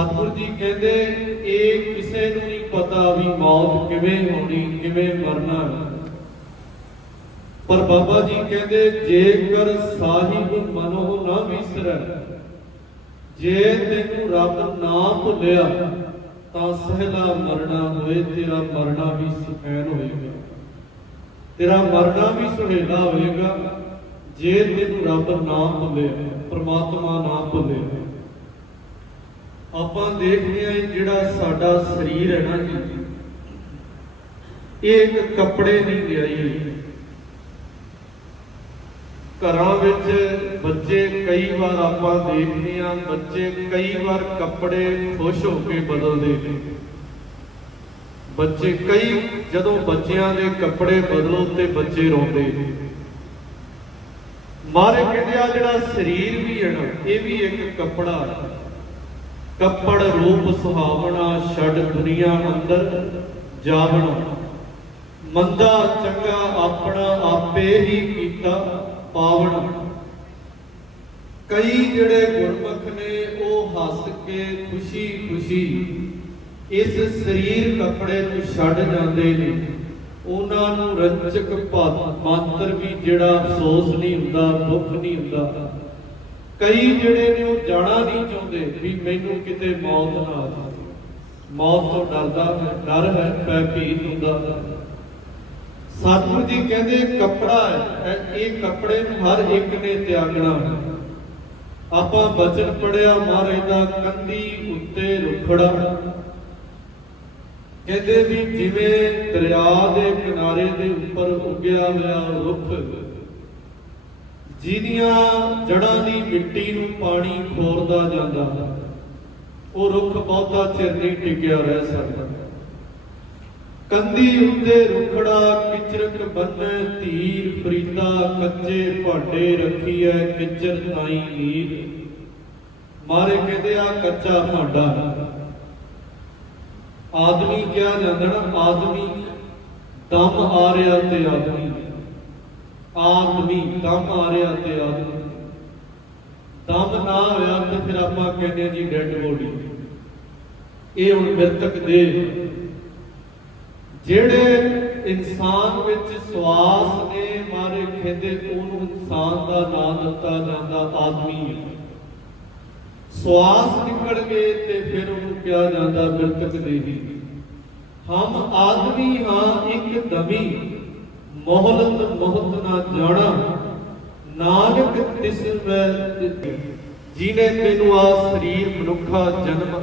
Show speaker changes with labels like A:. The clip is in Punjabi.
A: ਸਤਿਗੁਰ ਜੀ ਕਹਿੰਦੇ, ਇਹ ਕਿਸੇ ਨੂੰ ਨਹੀਂ ਪਤਾ ਵੀ ਮੌਤ ਕਿਵੇਂ ਹੋਣੀ, ਕਿਵੇਂ ਮਰਨਾ ਪਰ ਬਾਬਾ ਜੀ ਕਹਿੰਦੇ, ਜੇਕਰ ਸਾਹਿਬ ਮਨੋ ਨਾ ਵਿਸਰੈ, ਜੇ ਤੈਨੂੰ ਰੱਬ ਨਾ ਭੁੱਲਿਆ ਤਾਂ ਸਹਿਲਾ ਮਰਨਾ ਹੋਏ, ਤੇਰਾ ਮਰਨਾ ਵੀ ਸੁਖੈਨ ਹੋਏਗਾ। ਤੇਰਾ ਮਰਨਾ ਵੀ ਸੁਹੇਲਾ ਹੋਏਗਾ, ਜੇ ਤੈਨੂੰ ਰੱਬ ਨਾ ਭੁੱਲੇ ਪ੍ਰਮਾਤਮਾ ਨਾ ਭੁੱਲੇ ਆਪਾਂ ਦੇਖਦੇ ਹਾਂ ਜਿਹੜਾ ਸਾਡਾ ਸਰੀਰ ਹੈ ਨਾ ਜੀ, ਇਹ ਇੱਕ ਕੱਪੜੇ ਦੀ ਲਿਆਈ ਘਰਾਂ ਵਿੱਚ ਬੱਚੇ ਕਈ ਵਾਰ ਆਪਾਂ ਦੇਖਦੇ ਹਾਂ, ਬੱਚੇ ਕਈ ਵਾਰ ਕੱਪੜੇ ਖੁਸ਼ ਹੋ ਕੇ ਬਦਲਦੇ ਨੇ। ਬੱਚੇ ਕਈ, ਜਦੋਂ ਬੱਚਿਆਂ ਦੇ ਕੱਪੜੇ ਬਦਲੋ ਤੇ ਬੱਚੇ ਰੋਂਦੇ ਨੇ। ਮਾਰੇ ਕਹਿੰਦੇ ਆ ਜਿਹੜਾ ਸਰੀਰ ਵੀ ਹੈ ਨਾ, ਇਹ ਵੀ ਇੱਕ ਕੱਪੜਾ ਹੈ। ਕੱਪੜ ਰੂਪ ਸੁਹਾਵਣਾ ਛੱਡ ਦੁਨੀਆ ਅੰਦਰ ਜਾਵਣਾ। ਮੰਦਾ ਚੰਗਾ ਆਪਣਾ ਆਪੇ ਹੀ ਕੀਤਾ ਪਾਵਣਾ। ਕਈ ਜਿਹੜੇ ਗੁਰਮੁਖ ਨੇ ਉਹ ਹੱਸ ਕੇ ਖੁਸ਼ੀ ਖੁਸ਼ੀ ਇਸ ਸਰੀਰ ਕੱਪੜੇ ਨੂੰ ਛੱਡ ਜਾਂਦੇ ਨੇ। ਉਹਨਾਂ ਨੂੰ ਰੰਜਕ ਮਾਤਰ ਵੀ ਜਿਹੜਾ ਅਫਸੋਸ ਨਹੀਂ ਹੁੰਦਾ, ਦੁੱਖ ਨਹੀਂ ਹੁੰਦਾ। ਕਈ ਜਿਹੜੇ ਨੇ ਉਹ ਜਾਣਾ ਨਹੀਂ ਚਾਹੁੰਦੇ ਵੀ ਮੈਨੂੰ ਕਿਤੇ ਮੌਤ ਨਾ ਆ ਮੌਤ ਤੋਂ ਡਰਦਾ ਹੈ, ਡਰ ਹੈ ਪੈ ਭੀਤ ਹੁੰਦਾ ਸਤਿਗੁਰੂ ਜੀ ਕਹਿੰਦੇ ਕੱਪੜਾ ਹੈ, ਇਹ- ਕੱਪੜੇ ਨੂੰ ਹਰ ਇੱਕ ਨੇ ਤਿਆਗਣਾ ਆਪਾਂ ਬਚਨ ਪੜਿਆ ਮਹਾਰਾਜ ਦਾ, ਕੰਦੀ ਉੱਤੇ ਰੁਖੜਾ। ਕਹਿੰਦੇ ਵੀ ਜਿਵੇਂ ਦਰਿਆ ਦੇ ਕਿਨਾਰੇ ਦੇ ਉੱਪਰ ਉੱਗਿਆ ਹੋਇਆ ਰੁੱਖ ਜਿਹਦੀਆਂ ਜੜਾਂ ਦੀ ਮਿੱਟੀ ਨੂੰ ਪਾਣੀ ਖੋਰਦਾ ਜਾਂਦਾ ਉਹ ਰੁੱਖ ਬਹੁਤਾ ਚਿਰ ਨਹੀਂ ਟਿਕਿਆ ਰਹਿ ਸਕਦਾ। ਕੰਦੀ ਉੱਤੇ ਰੁਖੜਾ ਕਿਚਰਕ ਬੰਨੈ ਧੀਰ ਫਰੀਦਾ ਕੱਚੇ ਭਾਂਡੇ ਰੱਖੀਐ ਕਿਚਰ ਤਾਈ ਨੀਰ। ਮਾਰੇ ਕਹਿੰਦੇ ਆ ਕੱਚਾ ਭਾਂਡਾ। ਆਦਮੀ ਕਿਹਾ ਜਾਂਦਾ ਨਾ ਆਦਮੀ ਦਮ ਆ ਰਿਹਾ ਤੇ ਆਦਮੀ। ਆਦਮੀ ਦਮ ਆ ਰਿਹਾ ਤੇ ਆਦਮੀ ਦਮ ਨਾ ਹੋਇਆ ਤੇ ਫਿਰ ਆਪਾਂ ਕਹਿੰਦੇ ਜੀ ਡੈੱਡ ਬੋਡੀ ਇਹ ਹੁਣ ਮ੍ਰਿਤਕ ਦੇ ਜਿਹੜੇ ਇਨਸਾਨ ਵਿੱਚ ਸਵਾਸ ਨੇ, ਮਾਰੇ ਕਹਿੰਦੇ ਉਹਨੂੰ ਇਨਸਾਨ ਦਾ ਨਾਮ ਦਿੱਤਾ ਜਾਂਦਾ ਆਦਮੀ ਸਵਾਸ ਨਿਕਲ ਗਏ ਤੇ ਫਿਰ ਉਹਨੂੰ ਕਿਹਾ ਜਾਂਦਾ ਮ੍ਰਿਤਕ ਦੇਹੀ। ਹਮ ਆਦਮੀ ਹਾਂ ਇੱਕ ਦਮੀ। ਮੋਹਲਤ ਮੋਹਤ ਨਾ ਜਾਣਾ ਨਾਨਕ ਤਿਸ ਮੈਂ ਜਿਹਨੇ ਤੈਨੂੰ ਆ ਸਰੀਰ ਮਨੁੱਖਾ ਜਨਮ